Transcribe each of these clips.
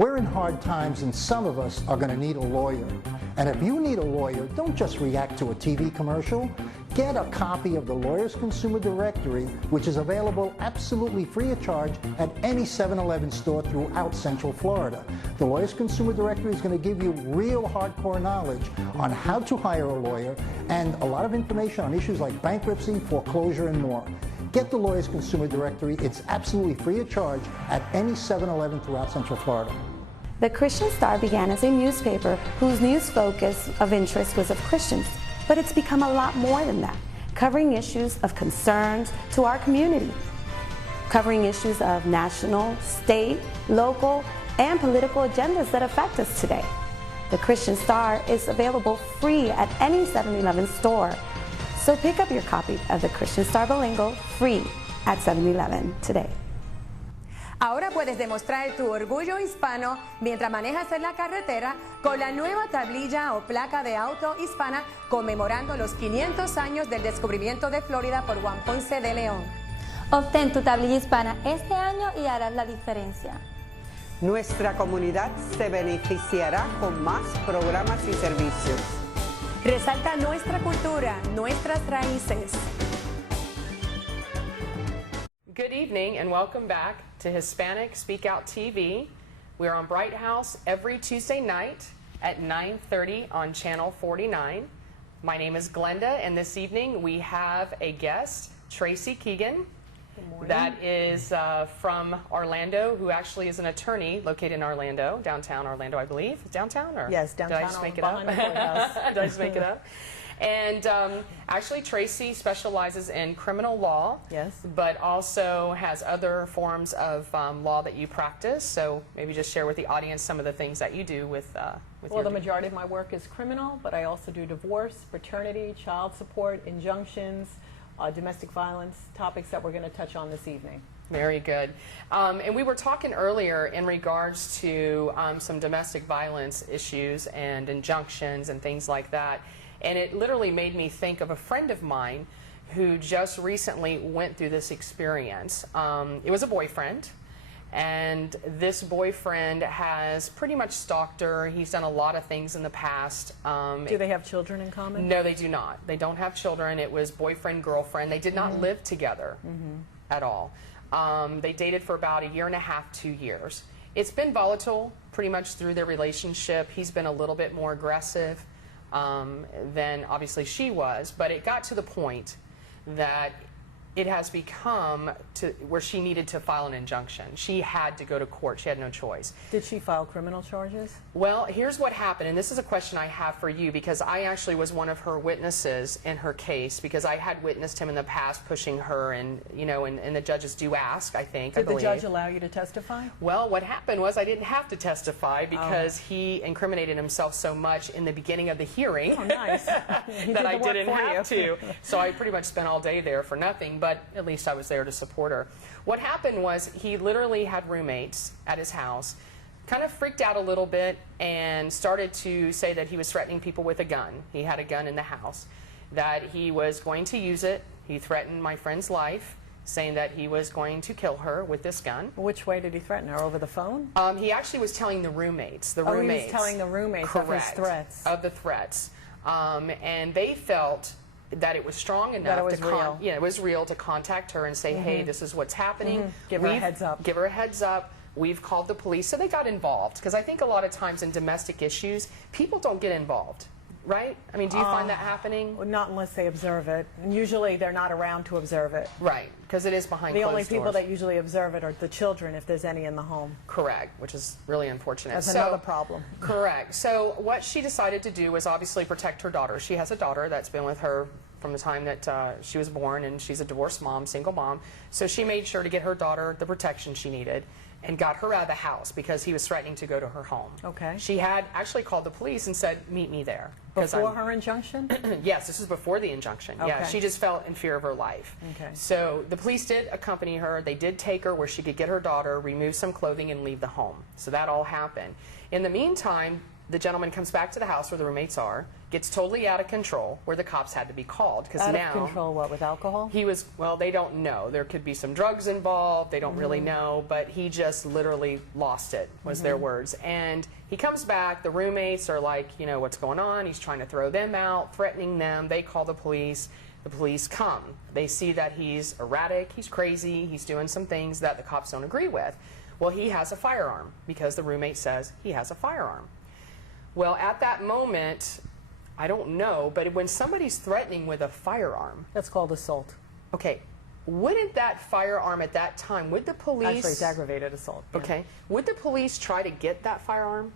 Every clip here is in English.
We're in hard times and some of us are going to need a lawyer. And if you need a lawyer, don't just react to a TV commercial. Get a copy of the Lawyers Consumer Directory, which is available absolutely free of charge at any 7-Eleven store throughout Central Florida. The Lawyers Consumer Directory is going to give you real hardcore knowledge on how to hire a lawyer and a lot of information on issues like bankruptcy, foreclosure, and more. Get the Lawyers Consumer Directory. It's absolutely free of charge at any 7-Eleven throughout Central Florida. The Christian Star began as a newspaper whose news focus of interest was of Christians, but it's become a lot more than that, covering issues of concerns to our community, covering issues of national, state, local, and political agendas that affect us today. The Christian Star is available free at any 7-Eleven store. So pick up your copy of the Christian Star Bilingual free at 7-Eleven today. Ahora puedes demostrar tu orgullo hispano mientras manejas en la carretera con la nueva tablilla o placa de auto hispana conmemorando los 500 años del descubrimiento de Florida por Juan Ponce de León. Obtén tu tablilla hispana este año y harás la diferencia. Nuestra comunidad se beneficiará con más programas y servicios. Resalta nuestra cultura, nuestras raíces. Good evening and welcome back to Hispanic Speakout TV. We are on Bright House every Tuesday night at 9:30 on Channel 49. My name is Glenda, and this evening we have a guest, Tracey Kagan, that is from Orlando, who actually is an attorney located in Orlando, downtown Orlando, I believe. Downtown? Or yes, downtown. Did I just make it up? Did I just make it up? And actually, Tracey specializes in criminal law, yes, but also has other forms of law that you practice. So maybe just share with the audience some of the things that you do with well, the majority of my work is criminal, but I also do divorce, paternity, child support, injunctions, domestic violence, topics that we're going to touch on this evening. Very good. And we were talking earlier in regards to some domestic violence issues and injunctions and things like that. And it literally made me think of a friend of mine who just recently went through this experience. It was a boyfriend, and this boyfriend has pretty much stalked her. He's done a lot of things in the past. Do they have children in common? No, they do not. They don't have children. It was boyfriend, girlfriend. They did not live together at all. They dated for about 1.5 years, 2 years. It's been volatile pretty much through their relationship. He's been a little bit more aggressive than obviously she was, but it got to the point that it has become to where she needed to file an injunction. She had to go to court. She had no choice. Did she file criminal charges? Well, here's what happened, and this is a question I have for you because I actually was one of her witnesses in her case because I had witnessed him in the past pushing her, and you know, and the judges do ask, I think. Did the judge allow you to testify? Well, what happened was I didn't have to testify because he incriminated himself so much in the beginning of the hearing that I didn't have to. So I pretty much spent all day there for nothing, but at least I was there to support her. What happened was he literally had roommates at his house, kind of freaked out a little bit and started to say that he was threatening people with a gun. He had a gun in the house, that he was going to use it. He threatened my friend's life, saying that he was going to kill her with this gun. Which way did he threaten her? Over the phone? He actually was telling the roommates. He was telling the roommates Correct, of his threats. Of the threats. And they felt that it was strong enough it was real to contact her and say, hey, this is what's happening. Give her a heads up. Give her a heads up. We've called the police. So they got involved. Because I think a lot of times in domestic issues, people don't get involved. Right? I mean, do you find that happening? Not unless they observe it. And usually they're not around to observe it. Right, because it is behind closed doors. The only people that usually observe it are the children, if there's any in the home. Correct, which is really unfortunate. That's another problem. Correct. So what she decided to do was obviously protect her daughter. She has a daughter that's been with her from the time that she was born, and she's a divorced mom, single mom. So she made sure to get her daughter the protection she needed and got her out of the house because he was threatening to go to her home. Okay. She had actually called the police and said, meet me there. Before her injunction? Yes, this was before the injunction. Okay. Yeah, she just felt in fear of her life. Okay. So the police did accompany her. They did take her where she could get her daughter, remove some clothing, and leave the home. So that all happened. In the meantime, the gentleman comes back to the house where the roommates are, gets totally out of control, where the cops had to be called. Because now, out of control, what, with alcohol? He was, well, they don't know. There could be some drugs involved. They don't really know. But he just literally lost it, was their words. And he comes back. The roommates are like, you know, what's going on? He's trying to throw them out, threatening them. They call the police. The police come. They see that he's erratic, he's crazy, he's doing some things that the cops don't agree with. Well, he has a firearm because the roommate says he has a firearm. Well, at that moment, I don't know, but when somebody's threatening with a firearm... That's called assault. Okay. Wouldn't that firearm at that time, would the police... Actually, it's aggravated assault. Yeah. Okay. Would the police try to get that firearm?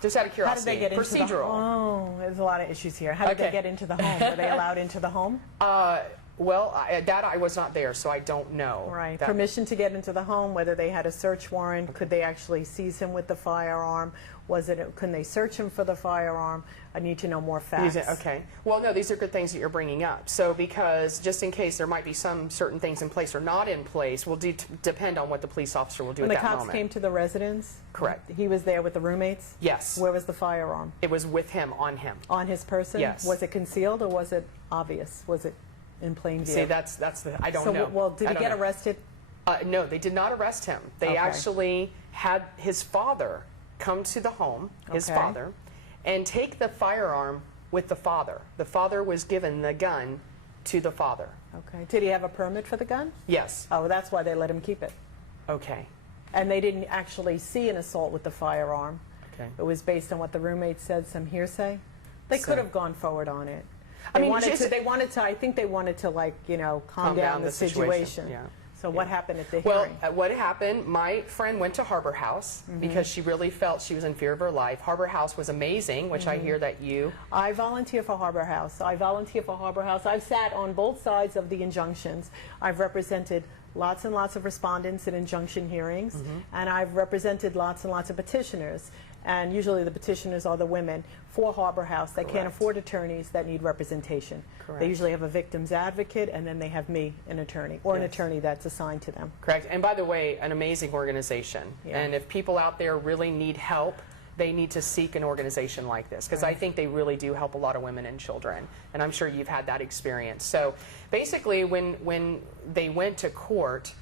Just out of curiosity. How did they get into the home? Oh, there's a lot of issues here. How did they get into the home? Were they allowed into the home? Well, that I was not there, so I don't know. Right. Permission to get into the home, whether they had a search warrant, could they actually seize him with the firearm? Couldn't they search him for the firearm? I need to know more facts. Okay. Well, no, these are good things that you're bringing up. So because just in case there might be some certain things in place or not in place will depend on what the police officer will do at that moment. When the cops came to the residence? Correct. He was there with the roommates? Yes. Where was the firearm? It was with him, on him. On his person? Yes. Was it concealed or was it obvious? Was it in plain view? See, that's the, I don't know. Well, did he get arrested? No, they did not arrest him. They actually had his father come to the home, his father, and take the firearm with the father. The father was given the gun to the father. Okay. Did he have a permit for the gun? Yes. Oh, that's why they let him keep it. Okay. And they didn't actually see an assault with the firearm. Okay. It was based on what the roommate said, some hearsay. They could have gone forward on it. I mean, I think they wanted to, like, you know, calm down the situation. Yeah. So what happened at the hearing? Well, what happened, my friend went to Harbor House because she really felt she was in fear of her life. Harbor House was amazing, which I hear that you... I volunteer for Harbor House. I've sat on both sides of the injunctions. I've represented lots and lots of respondents in injunction hearings, and I've represented lots and lots of petitioners. And usually the petitioners are the women for Harbor House that can't afford attorneys that need representation. Correct. They usually have a victim's advocate, and then they have me, an attorney, or an attorney that's assigned to them. Correct. And by the way, an amazing organization. Yeah. And if people out there really need help, they need to seek an organization like this, because I think they really do help a lot of women and children. And I'm sure you've had that experience. So basically, when they went to court,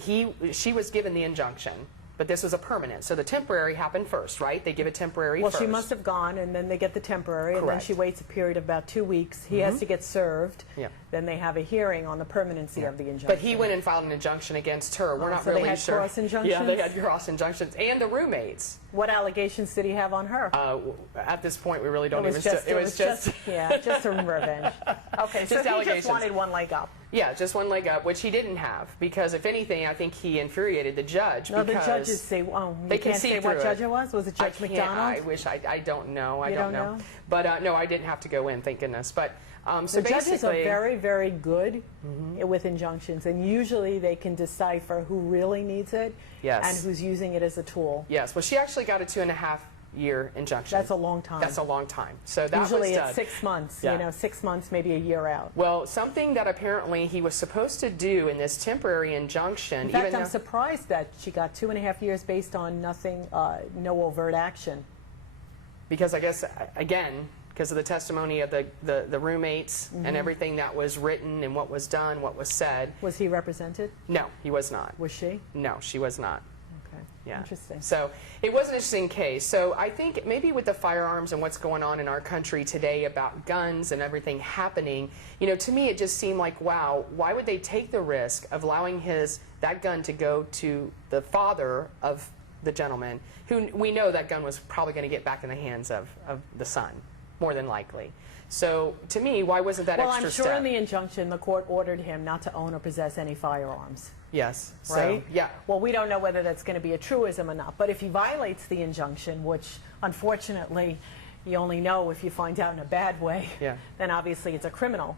she was given the injunction. But this was a permanent. So the temporary happened first, right? They give a temporary first. Well, she must have gone, and then they get the temporary, and then she waits a period of about 2 weeks. He has to get served. Yeah. Then they have a hearing on the permanency of the injunction. But he went and filed an injunction against her. We're not really sure. So they had cross injunctions? Yeah, they had cross injunctions. And the roommates. What allegations did he have on her? At this point, we really don't even... It was just some revenge. Okay, so he just wanted one leg up. Yeah, just one leg up, which he didn't have, because if anything, I think he infuriated the judge. No, the judges say, they can't say what judge it was? Was it Judge McDonald? I wish, I don't know. I don't know. know? But no, I didn't have to go in, thank goodness. But so the judges are very, very good with injunctions, and usually they can decipher who really needs it and who's using it as a tool. Yes, well, she actually got a 2.5-year injunction. That's a long time. That's a long time. So that usually was done. it's 6 months, you know, 6 months, maybe a year out. Well, something that apparently he was supposed to do in this temporary injunction. In fact, I'm surprised that she got 2.5 years based on nothing, no overt action. Because I guess, again, because of the testimony of the roommates and everything that was written and what was done, what was said. Was he represented? No, he was not. Was she? No, she was not. Okay. Yeah. Interesting. So it was an interesting case. So I think maybe with the firearms and what's going on in our country today about guns and everything happening, you know, to me it just seemed like, wow, why would they take the risk of allowing that gun to go to the father of the gentleman, who we know that gun was probably going to get back in the hands of the son, more than likely. So to me, why wasn't that extra step? Well, I'm sure in the injunction the court ordered him not to own or possess any firearms. Yes. Right? So, yeah. Well, we don't know whether that's going to be a truism or not. But if he violates the injunction, which unfortunately you only know if you find out in a bad way, then obviously it's a criminal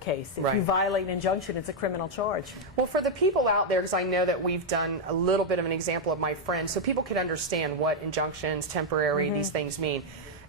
case. If you violate an injunction, it's a criminal charge. Well, for the people out there, because I know that we've done a little bit of an example of my friend, so people can understand what injunctions, temporary, these things mean.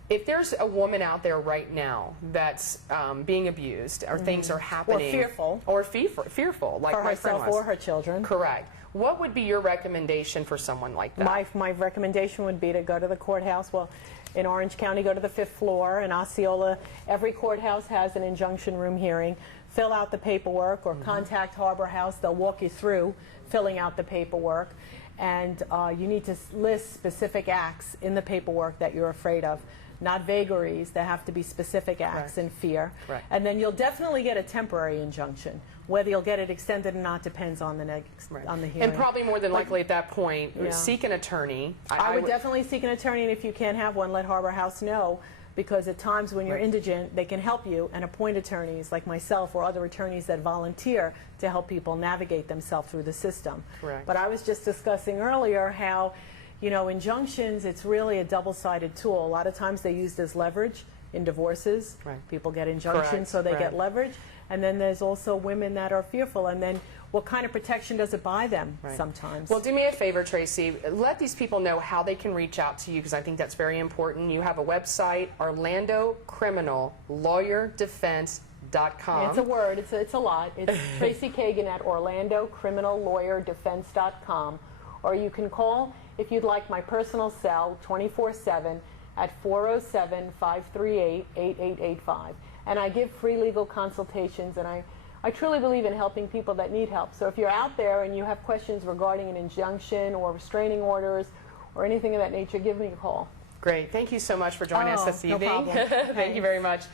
If there's a woman out there right now that's being abused, or things are happening, or fearful, like for my friend herself was, or her children, correct. What would be your recommendation for someone like that? My recommendation would be to go to the courthouse. Well, in Orange County, go to the 5th floor. In Osceola, every courthouse has an injunction room hearing. Fill out the paperwork or contact Harbor House. They'll walk you through filling out the paperwork. And you need to list specific acts in the paperwork that you're afraid of. Not vagaries. There have to be specific acts in fear. Right. And then you'll definitely get a temporary injunction. Whether you'll get it extended or not depends on the on the hearing. And probably more than likely at that point, seek an attorney. I would definitely seek an attorney, and if you can't have one, let Harbor House know, because at times when you're indigent, they can help you and appoint attorneys like myself or other attorneys that volunteer to help people navigate themselves through the system. Correct. But I was just discussing earlier how, you know, injunctions, it's really a double-sided tool. A lot of times they're used as leverage in divorces. Right. People get injunctions so they get leverage. And then there's also women that are fearful. And then what kind of protection does it buy them sometimes? Well, do me a favor, Tracy. Let these people know how they can reach out to you, because I think that's very important. You have a website, OrlandoCriminalLawyerDefense.com. It's a word. It's a lot. It's Tracey Kagan at OrlandoCriminalLawyerDefense.com. Or you can call, if you'd like, my personal cell 24/7 at 407-538-8885. And I give free legal consultations, and I truly believe in helping people that need help. So if you're out there and you have questions regarding an injunction or restraining orders or anything of that nature, give me a call. Great. Thank you so much for joining us this evening. No problem. Thank you very much.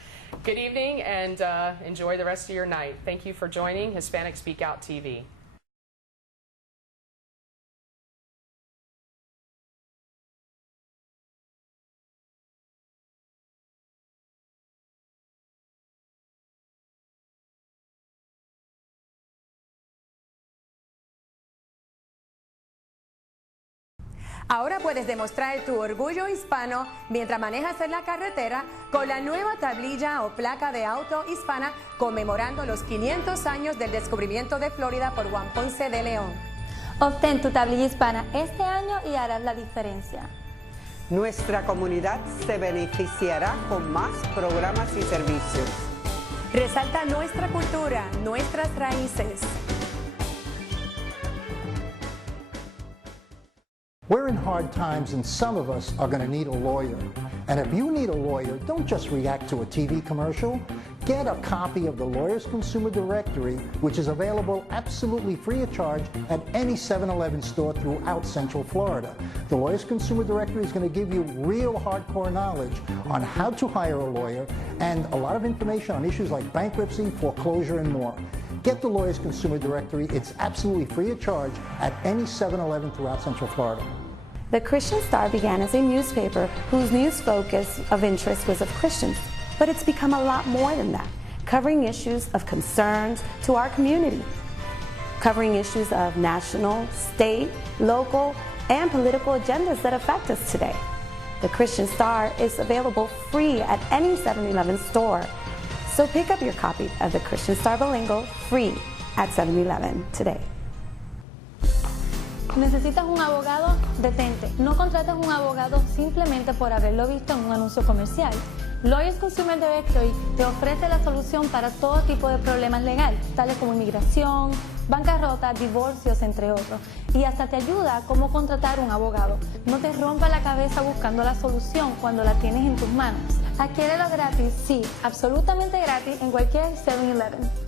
Good evening, and enjoy the rest of your night. Thank you for joining Hispanic Speak Out TV. Ahora puedes demostrar tu orgullo hispano mientras manejas en la carretera con la nueva tablilla o placa de auto hispana conmemorando los 500 años del descubrimiento de Florida por Juan Ponce de León. Obtén tu tablilla hispana este año y harás la diferencia. Nuestra comunidad se beneficiará con más programas y servicios. Resalta nuestra cultura, nuestras raíces. We're in hard times, and some of us are going to need a lawyer. And if you need a lawyer, don't just react to a TV commercial. Get a copy of the Lawyers Consumer Directory, which is available absolutely free of charge at any 7-Eleven store throughout Central Florida. The Lawyers Consumer Directory is going to give you real hardcore knowledge on how to hire a lawyer and a lot of information on issues like bankruptcy, foreclosure, and more. Get the Lawyers Consumer Directory. It's absolutely free of charge at any 7-Eleven throughout Central Florida. The Christian Star began as a newspaper whose news focus of interest was of Christians, but it's become a lot more than that, covering issues of concerns to our community, covering issues of national, state, local, and political agendas that affect us today. The Christian Star is available free at any 7-Eleven store. So pick up your copy of the Christian Star Bilingual free at 7-Eleven today. ¿Necesitas un abogado? Detente. No contrates un abogado simplemente por haberlo visto en un anuncio comercial. Lawyers Consumer Directory te ofrece la solución para todo tipo de problemas legales, tales como inmigración, bancarrota, divorcios, entre otros. Y hasta te ayuda a cómo contratar un abogado. No te rompa la cabeza buscando la solución cuando la tienes en tus manos. Adquiérelo gratis, sí, absolutamente gratis en cualquier 7-Eleven.